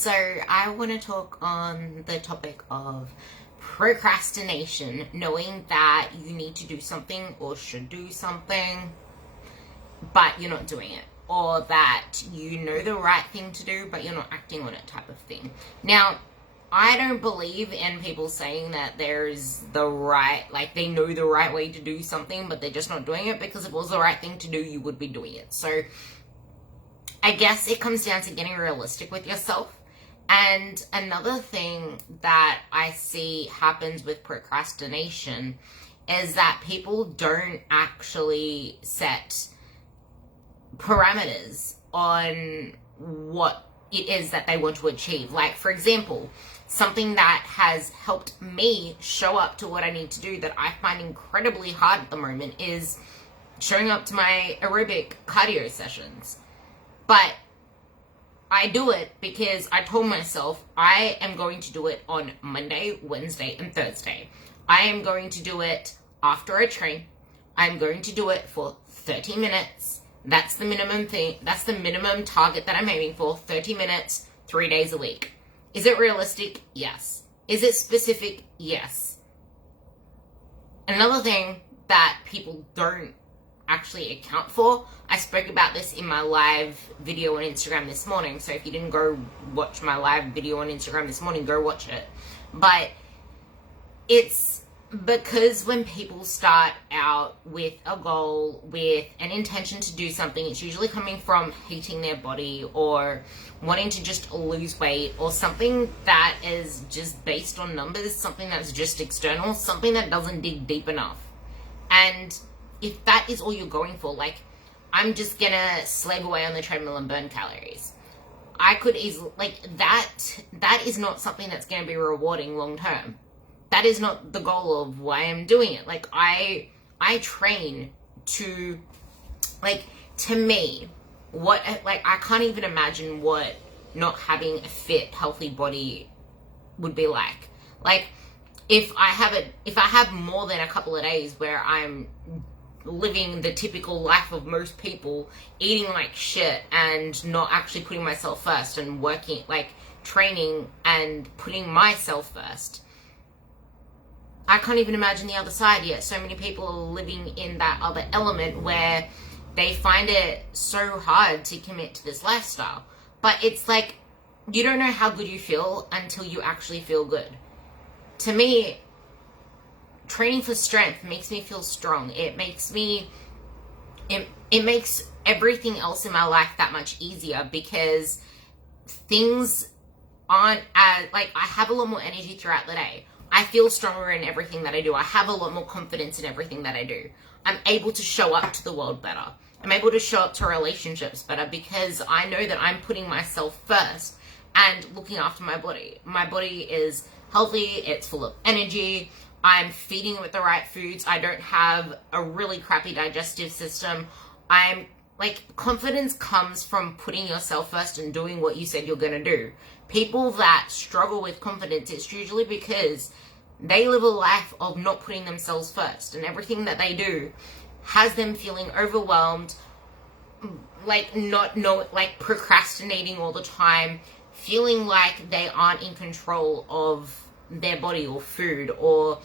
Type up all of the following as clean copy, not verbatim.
So I want to talk on the topic of procrastination, knowing that you need to do something or should do something, but you're not doing it, or that you know the right thing to do, but you're not acting on it type of thing. Now, I don't believe in people saying that there's the right, like they know the right way to do something, but they're just not doing it, because if it was the right thing to do, you would be doing it. So I guess it comes down to getting realistic with yourself. And another thing that I see happens with procrastination is that people don't actually set parameters on what it is that they want to achieve. Like, for example, something that has helped me show up to what I need to do that I find incredibly hard at the moment is showing up to my aerobic cardio sessions. But I do it because I told myself I am going to do it on Monday, Wednesday, and Thursday. I am going to do it after I train. I'm going to do it for 30 minutes. That's the minimum thing. That's the minimum target that I'm aiming for. 30 minutes, 3 days a week. Is it realistic? Yes. Is it specific? Yes. Another thing that people don't actually account for, I spoke about this in my live video on Instagram this morning, so if you didn't go watch my live video on Instagram this morning, go watch it. But it's because when people start out with a goal, with an intention to do something, it's usually coming from hating their body or wanting to just lose weight, or something that is just based on numbers, something that's just external, something that doesn't dig deep enough. And if that is all you're going for, like, I'm just gonna slave away on the treadmill and burn calories, I could easily, like, that is not something that's gonna be rewarding long term. That is not the goal of why I'm doing it. Like, I train to, like, to me, what, like, I can't even imagine what not having a fit, healthy body would be like. Like, if I have more than a couple of days where I'm living the typical life of most people, eating like shit and not actually putting myself first and working, like, training and putting myself first, I can't even imagine the other side yet. So many people are living in that other element where they find it so hard to commit to this lifestyle. But it's like, you don't know how good you feel until you actually feel good. To me, training for strength makes me feel strong. It makes everything else in my life that much easier, because things aren't as, like, I have a lot more energy throughout the day. I feel stronger in everything that I do. I have a lot more confidence in everything that I do. I'm able to show up to the world better. I'm able to show up to relationships better, because I know that I'm putting myself first and looking after my body. My body is healthy. It's full of energy. I'm feeding it with the right foods. I don't have a really crappy digestive system. I'm, like, confidence comes from putting yourself first and doing what you said you're going to do. People that struggle with confidence, it's usually because they live a life of not putting themselves first, and everything that they do has them feeling overwhelmed, like like procrastinating all the time, feeling like they aren't in control of their body or food, or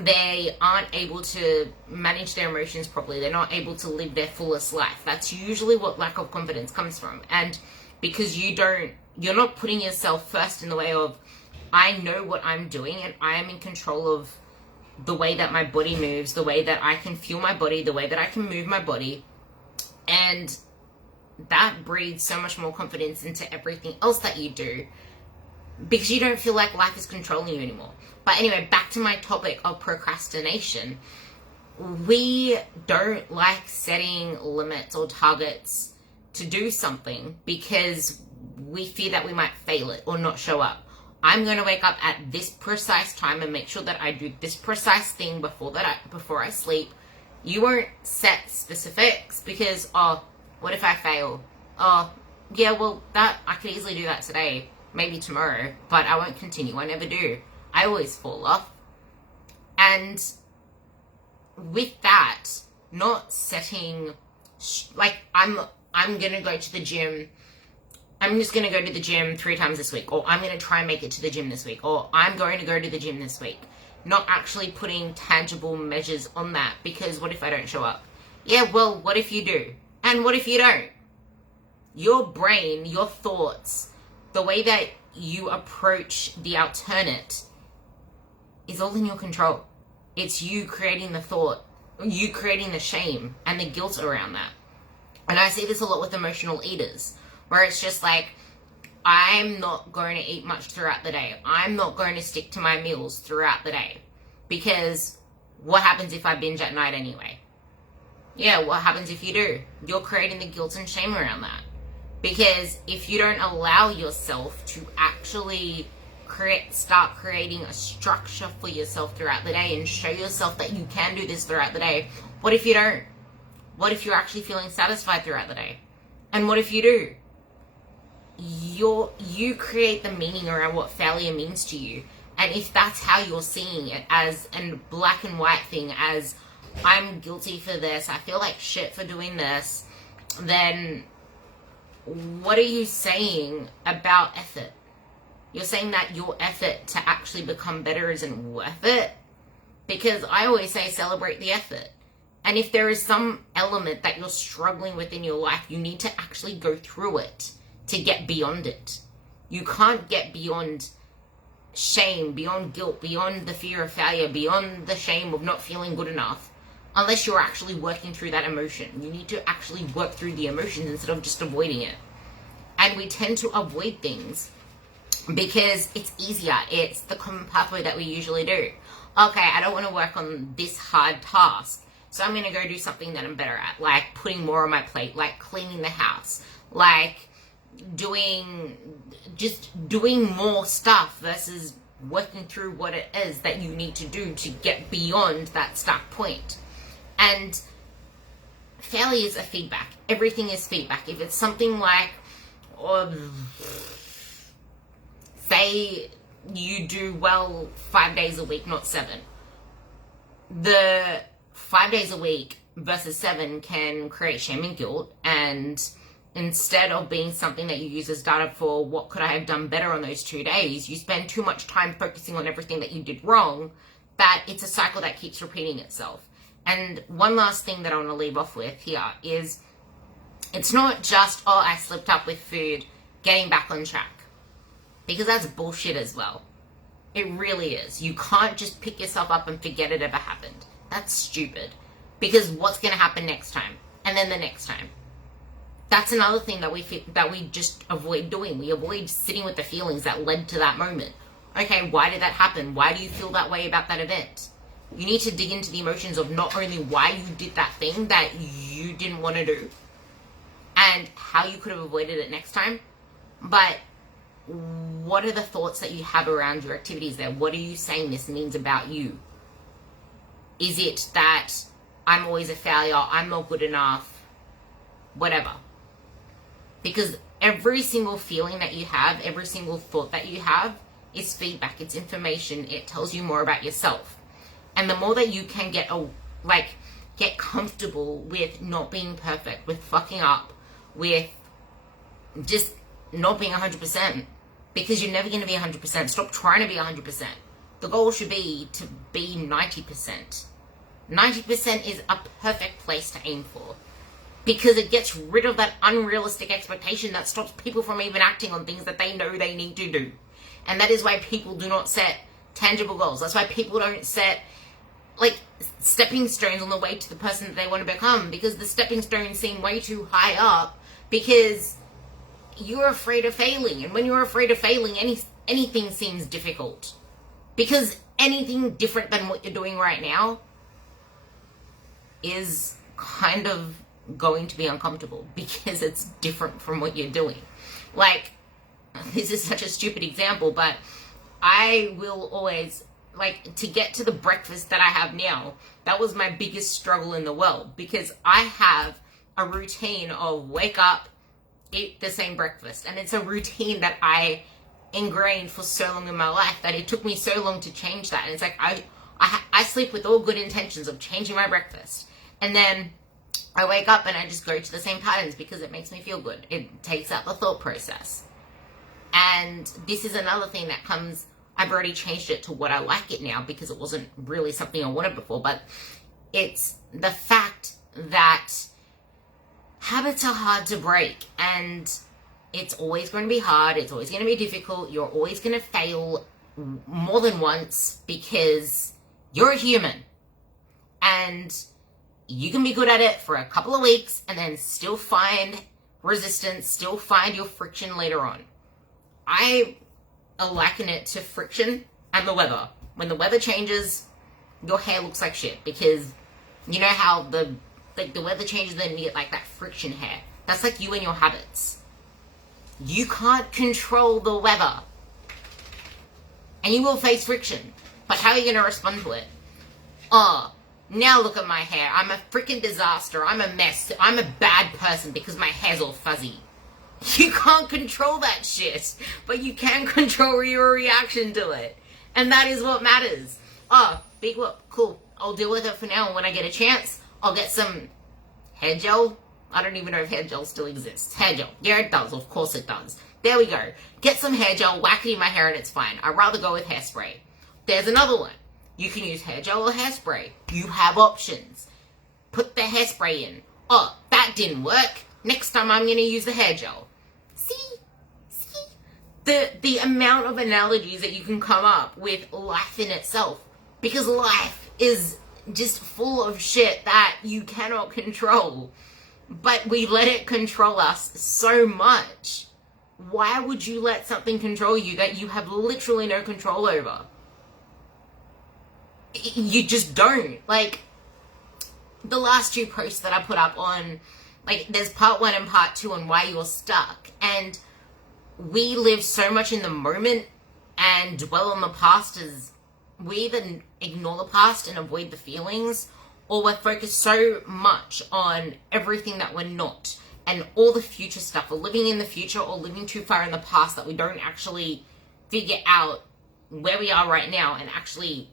they aren't able to manage their emotions properly. They're not able to live their fullest life. That's usually what lack of confidence comes from. And because you're not putting yourself first in the way of, I know what I'm doing and I am in control of the way that my body moves, the way that I can feel my body, the way that I can move my body. And that breeds so much more confidence into everything else that you do, because you don't feel like life is controlling you anymore. But anyway, back to my topic of procrastination. We don't like setting limits or targets to do something because we fear that we might fail it or not show up. I'm going to wake up at this precise time and make sure that I do this precise thing before I sleep. You won't set specifics because, oh, what if I fail? Oh, yeah, well, I could easily do that today, maybe tomorrow, but I won't continue. I never do. I always fall off. And with that, not setting, like, I'm going to go to the gym I'm just going to go to the gym 3 times this week, or I'm going to try and make it to the gym this week, or I'm going to go to the gym this week. Not actually putting tangible measures on that, because what if I don't show up? Yeah, well, what if you do? And what if you don't? Your brain, your thoughts, the way that you approach the alternate is all in your control. It's you creating the thought, you creating the shame and the guilt around that. And I see this a lot with emotional eaters, where it's just like, I'm not going to eat much throughout the day. I'm not going to stick to my meals throughout the day. Because what happens if I binge at night anyway? Yeah, what happens if you do? You're creating the guilt and shame around that. Because if you don't allow yourself to actually start creating a structure for yourself throughout the day and show yourself that you can do this throughout the day, what if you don't? What if you're actually feeling satisfied throughout the day? And what if you do? You create the meaning around what failure means to you. And if that's how you're seeing it, as a black and white thing, as I'm guilty for this, I feel like shit for doing this, then what are you saying about effort? You're saying that your effort to actually become better isn't worth it? Because I always say celebrate the effort. And if there is some element that you're struggling with in your life, you need to actually go through it to get beyond it. You can't get beyond shame, beyond guilt, beyond the fear of failure, beyond the shame of not feeling good enough, unless you're actually working through that emotion. You need to actually work through the emotions instead of just avoiding it. And we tend to avoid things because it's easier. It's the common pathway that we usually do. Okay, I don't want to work on this hard task, so I'm going to go do something that I'm better at, like putting more on my plate, like cleaning the house, like doing more stuff versus working through what it is that you need to do to get beyond that stuck point. And failures are feedback. Everything is feedback. If it's something like, say you do well 5 days a week, not 7. The 5 days a week versus 7 can create shame and guilt, and instead of being something that you use as data for what could I have done better on those 2 days, you spend too much time focusing on everything that you did wrong, that it's a cycle that keeps repeating itself. And one last thing that I want to leave off with here is, it's not just, oh, I slipped up with food, getting back on track. Because that's bullshit as well. It really is. You can't just pick yourself up and forget it ever happened. That's stupid. Because what's going to happen next time? And then the next time. That's another thing that we just avoid doing. We avoid sitting with the feelings that led to that moment. Okay, why did that happen? Why do you feel that way about that event? You need to dig into the emotions of not only why you did that thing that you didn't want to do and how you could have avoided it next time, but what are the thoughts that you have around your activities there? What are you saying this means about you? Is it that I'm always a failure, I'm not good enough, whatever? Because every single feeling that you have, every single thought that you have is feedback, it's information, it tells you more about yourself. And the more that you can get comfortable with not being perfect, with fucking up, with just not being 100%, because you're never going to be 100%. Stop trying to be 100%. The goal should be to be 90%. 90% is a perfect place to aim for, because it gets rid of that unrealistic expectation that stops people from even acting on things that they know they need to do. And that is why people do not set tangible goals. That's why people don't set stepping stones on the way to the person that they want to become, because the stepping stones seem way too high up, because you're afraid of failing. And when you're afraid of failing, anything seems difficult, because anything different than what you're doing right now is kind of going to be uncomfortable, because it's different from what you're doing. Like, this is such a stupid example, but I will always, to get to the breakfast that I have now, that was my biggest struggle in the world, because I have a routine of wake up, eat the same breakfast. And it's a routine that I ingrained for so long in my life that it took me so long to change that. And it's like, I sleep with all good intentions of changing my breakfast. And then I wake up and I just go to the same patterns because it makes me feel good. It takes out the thought process. And this is another thing that comes, I've already changed it to what I like it now because it wasn't really something I wanted before, but it's the fact that habits are hard to break, and it's always going to be hard. It's always going to be difficult. You're always going to fail more than once because you're a human, and you can be good at it for a couple of weeks and then still find resistance, still find your friction later on. I liken it to friction and the weather. When the weather changes, your hair looks like shit because you know how the weather changes and you get like that friction hair. That's like you and your habits. You can't control the weather. And you will face friction. But how are you going to respond to it? Oh, now look at my hair. I'm a freaking disaster. I'm a mess. I'm a bad person because my hair's all fuzzy. You can't control that shit. But you can control your reaction to it. And that is what matters. Oh, big whoop. Cool. I'll deal with it for now. And when I get a chance, I'll get some hair gel. I don't even know if hair gel still exists. Hair gel. Yeah, it does. Of course it does. There we go. Get some hair gel, whack it in my hair, and it's fine. I'd rather go with hairspray. There's another one. You can use hair gel or hairspray. You have options. Put the hairspray in. Oh, that didn't work. Next time I'm going to use the hair gel. See? The amount of analogies that you can come up with life in itself. Because life is just full of shit that you cannot control. But we let it control us so much. Why would you let something control you that you have literally no control over? You just don't. Like, the last two posts that I put up on, like, there's part 1 and part 2 on why you're stuck. And we live so much in the moment and dwell on the past as we either ignore the past and avoid the feelings, or we're focused so much on everything that we're not and all the future stuff. We're living in the future or living too far in the past that we don't actually figure out where we are right now and actually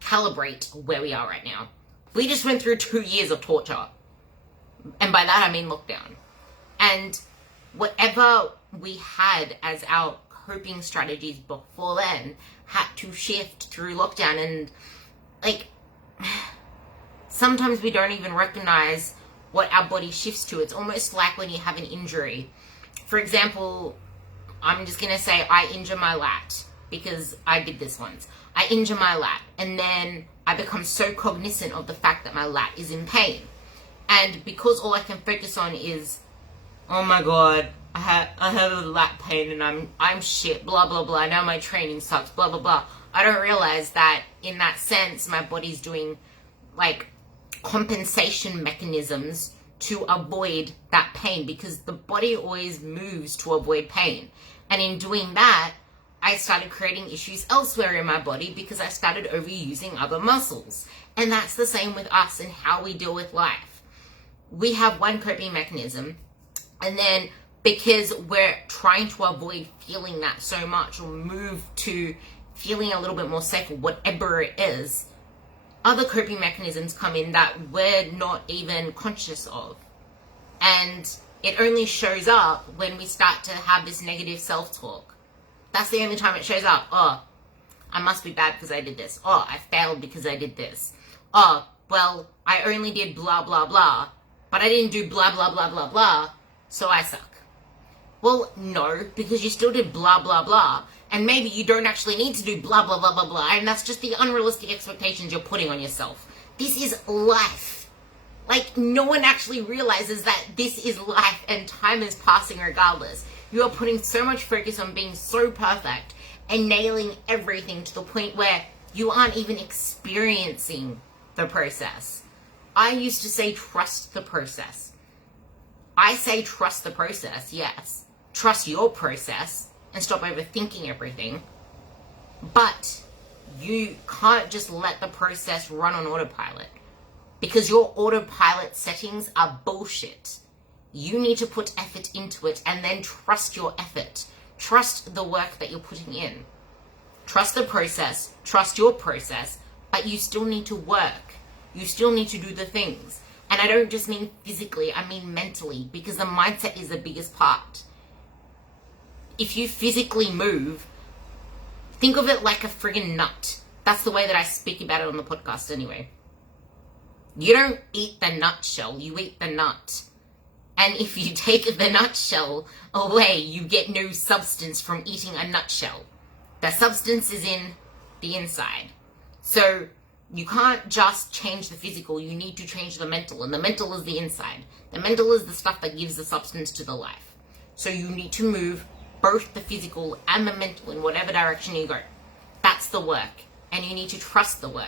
calibrate where we are right now. We just went through 2 years of torture. And by that I mean lockdown. And whatever we had as our coping strategies before then had to shift through lockdown. And like, sometimes we don't even recognize what our body shifts to. It's almost like when you have an injury. For example, I'm just going to say I injure my lat because I did this once. I injure my lat and then I become so cognizant of the fact that my lat is in pain. And because all I can focus on is, oh my God, I have a lat pain and I'm shit, blah, blah, blah. Now my training sucks, blah, blah, blah. I don't realize that in that sense, my body's doing like compensation mechanisms to avoid that pain because the body always moves to avoid pain. And in doing that, I started creating issues elsewhere in my body because I started overusing other muscles. And that's the same with us and how we deal with life. We have one coping mechanism, and then because we're trying to avoid feeling that so much or move to feeling a little bit more safe or whatever it is, other coping mechanisms come in that we're not even conscious of. And it only shows up when we start to have this negative self-talk. That's the only time it shows up. Oh, I must be bad because I did this. Oh, I failed because I did this. Oh, well, I only did blah, blah, blah, but I didn't do blah, blah, blah, blah, blah, so I suck. Well, no, because you still did blah, blah, blah. And maybe you don't actually need to do blah, blah, blah, blah, blah. And that's just the unrealistic expectations you're putting on yourself. This is life. Like, no one actually realizes that this is life and time is passing regardless. You are putting so much focus on being so perfect and nailing everything to the point where you aren't even experiencing the process. I used to say trust the process. I say trust the process, yes. Trust your process and stop overthinking everything. But you can't just let the process run on autopilot because your autopilot settings are bullshit. You need to put effort into it and then trust your effort. Trust the work that you're putting in. Trust the process, trust your process, but you still need to work. You still need to do the things. And I don't just mean physically, I mean mentally, because the mindset is the biggest part. If you physically move, think of it like a friggin' nut. That's the way that I speak about it on the podcast anyway. You don't eat the nutshell, you eat the nut. And if you take the nutshell away, you get no substance from eating a nutshell. The substance is in the inside. So you can't just change the physical, you need to change the mental. And the mental is the inside. The mental is the stuff that gives the substance to the life. So you need to move both the physical and the mental in whatever direction you go. That's the work. And you need to trust the work.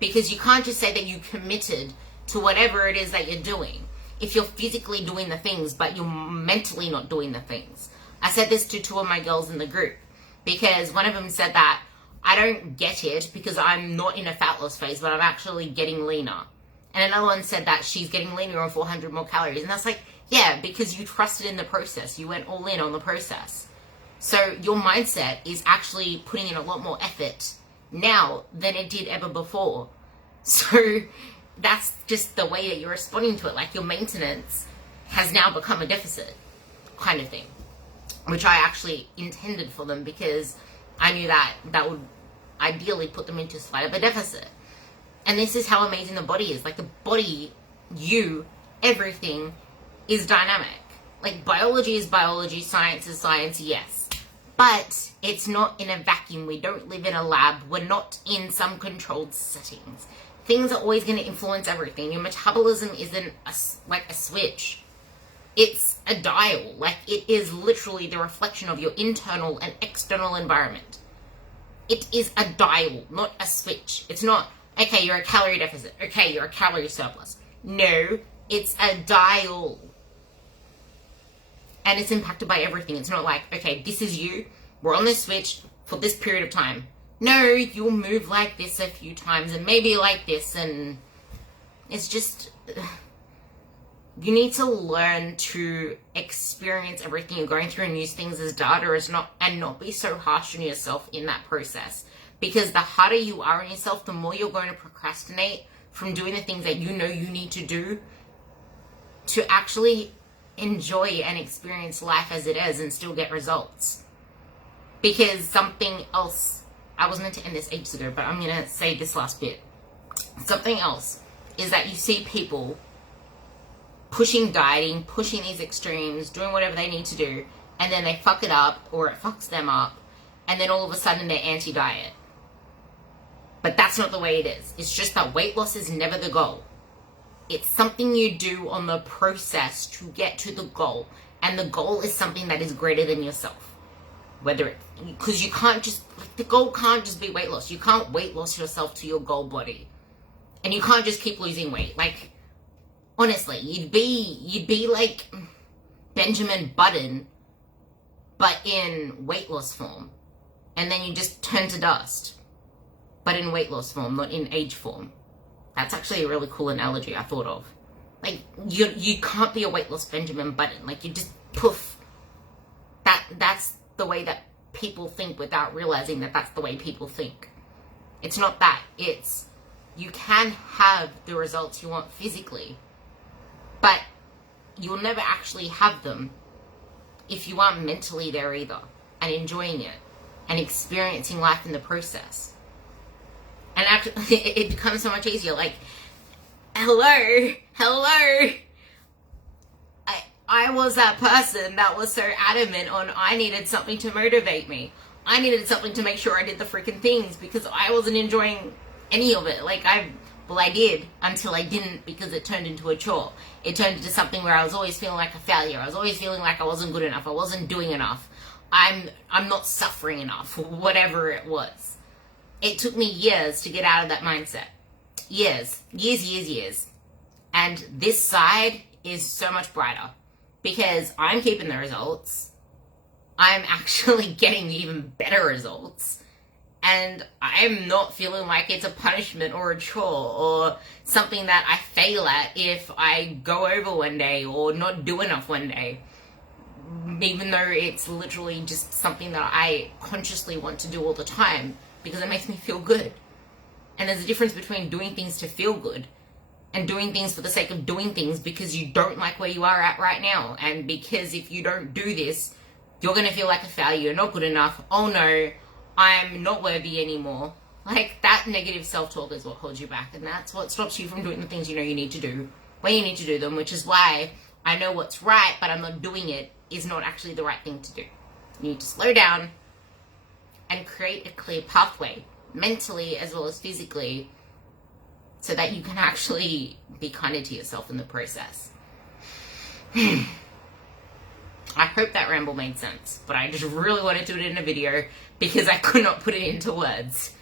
Because you can't just say that you committed to whatever it is that you're doing if you're physically doing the things but you're mentally not doing the things. I said this to two of my girls in the group because one of them said that I don't get it because I'm not in a fat loss phase, but I'm actually getting leaner. And another one said that she's getting leaner on 400 more calories. And that's like, yeah, because you trusted in the process. You went all in on the process. So your mindset is actually putting in a lot more effort now than it did ever before. So that's just the way that you're responding to it. Like your maintenance has now become a deficit kind of thing, which I actually intended for them because I knew that that would ideally put them into slight of a deficit. And this is how amazing the body is. Like the body, you, everything is dynamic. Like biology is biology, science is science, yes. But it's not in a vacuum. We don't live in a lab. We're not in some controlled settings. Things are always going to influence everything. Your metabolism isn't like a switch. It's a dial. Like it is literally the reflection of your internal and external environment. It is a dial, not a switch. It's not, okay, you're a calorie deficit. Okay, you're a calorie surplus. No, it's a dial. And it's impacted by everything. It's not like, okay, this is you. We're on this switch for this period of time. No, you'll move like this a few times and maybe like this. And it's just, you need to learn to experience everything you're going through and use things as data and not be so harsh on yourself in that process. Because the harder you are on yourself, the more you're going to procrastinate from doing the things that you know you need to do to actually enjoy and experience life as it is and still get results. Because something else, I was meant to end this ages ago, but I'm going to say this last bit. Something else is that you see people pushing dieting, pushing these extremes, doing whatever they need to do, and then they fuck it up or it fucks them up, and then all of a sudden they're anti-diet. But that's not the way it is. It's just that weight loss is never the goal. It's something you do on the process to get to the goal. And the goal is something that is greater than yourself. Whether it, because you can't just, like the goal can't just be weight loss. You can't weight loss yourself to your goal body. And you can't just keep losing weight. Like, honestly, you'd be like Benjamin Button, but in weight loss form. And then you just turn to dust. But in weight loss form, not in age form. That's actually a really cool analogy I thought of. Like, you can't be a weight loss Benjamin Button. Like, you just poof. That's the way that people think without realizing that that's the way people think. It's not that. It's, you can have the results you want physically, but you'll never actually have them if you aren't mentally there either and enjoying it and experiencing life in the process. And actually, it becomes so much easier. Like, hello. I was that person that was so adamant on I needed something to motivate me. I needed something to make sure I did the freaking things because I wasn't enjoying any of it. Like, I did until I didn't because it turned into a chore. It turned into something where I was always feeling like a failure. I was always feeling like I wasn't good enough. I wasn't doing enough. I'm not suffering enough, whatever it was. It took me years to get out of that mindset. Years. And this side is so much brighter because I'm keeping the results. I'm actually getting even better results. And I'm not feeling like it's a punishment or a chore or something that I fail at if I go over one day or not do enough one day. Even though it's literally just something that I consciously want to do all the time. Because it makes me feel good. And there's a difference between doing things to feel good and doing things for the sake of doing things because you don't like where you are at right now. And because if you don't do this, you're going to feel like a failure, you're not good enough, oh no, I'm not worthy anymore. Like, that negative self-talk is what holds you back, and that's what stops you from doing the things you know you need to do when you need to do them, which is why I know what's right, but I'm not doing it is not actually the right thing to do. You need to slow down and create a clear pathway, mentally as well as physically, so that you can actually be kinder to yourself in the process. I hope that ramble made sense, but I just really wanted to do it in a video because I could not put it into words.